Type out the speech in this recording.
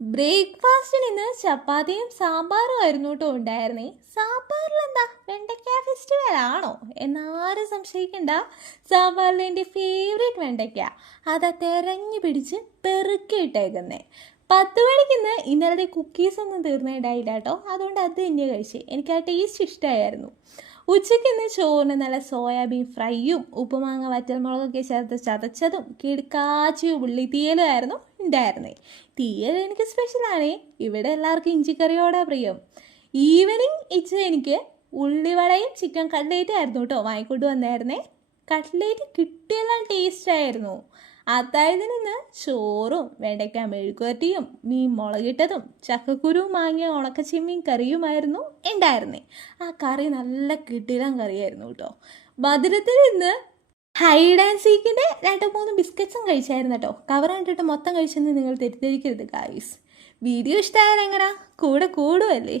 ബ്രേക്ക്ഫാസ്റ്റിന് ഇന്ന് ചപ്പാത്തിയും സാമ്പാറും ആയിരുന്നു കേട്ടോ ഉണ്ടായിരുന്നേ. സാമ്പാറിൽ എന്താ വെണ്ടയ്ക്ക ഫെസ്റ്റിവൽ ആണോ എന്നാരും സംശയിക്കണ്ട. സാമ്പാറിൽ എൻ്റെ ഫേവറേറ്റ് വെണ്ടയ്ക്ക, അതാ തെരഞ്ഞു പിടിച്ച് പെറുക്കി ഇട്ടേക്കുന്നേ. 10 മണിക്ക് ഇന്നലത്തെ കുക്കീസ് ഒന്നും തീർന്നിട്ടായില്ല കേട്ടോ, അതുകൊണ്ട് അത് തന്നെ കഴിച്ച്. എനിക്ക് ആ ടേസ്റ്റ് ഇഷ്ടമായിരുന്നു. ഉച്ചയ്ക്ക് ചോറിന് നല്ല സോയാബീൻ ഫ്രൈയും ഉപ്പുമാങ്ങ വറ്റൽമുളകൊക്കെ ചേർത്ത് ചതച്ചതും കിടക്കാച്ചിയും ഉള്ളിത്തീയലും ആയിരുന്നു ഉണ്ടായിരുന്നേ. തീയൽ എനിക്ക് സ്പെഷ്യലാണേ. ഇവിടെ എല്ലാവർക്കും ഇഞ്ചിക്കറിയോടാ പ്രിയം. ഈവനിങ് എനിക്ക് ഉള്ളിവടയും ചിക്കൻ കട്ട്ലേറ്റും ആയിരുന്നു കേട്ടോ വാങ്ങിക്കൊണ്ട് വന്നായിരുന്നേ. കട്ട്ലേറ്റ് കിട്ടിയെല്ലാം ടേസ്റ്റായിരുന്നു. അത്താഴത്തിന് ചോറും വെണ്ടയ്ക്ക മെഴുക്കുവരട്ടിയും മീൻ മുളകിട്ടതും ചക്കക്കുരുവും മാങ്ങിയ ഉണക്കച്ചെമ്മീൻ കറിയുമായിരുന്നു ഉണ്ടായിരുന്നേ. ആ കറി നല്ല കിടിലൻ കറിയായിരുന്നു കേട്ടോ. മധുരത്തിൽ ഹൈഡ് ആൻഡ് സീക്കിൻ്റെ 2-3 ബിസ്ക്കറ്റ്സും കഴിച്ചായിരുന്നു കേട്ടോ. കവർ കണ്ടിട്ട് മൊത്തം കഴിച്ചെന്ന് നിങ്ങൾ തെറ്റിദ്ധരിക്കരുത് ഗായ്സ്. വീഡിയോ ഇഷ്ടമായാൽ എങ്ങനാ, കൂടെ കൂടുമല്ലേ.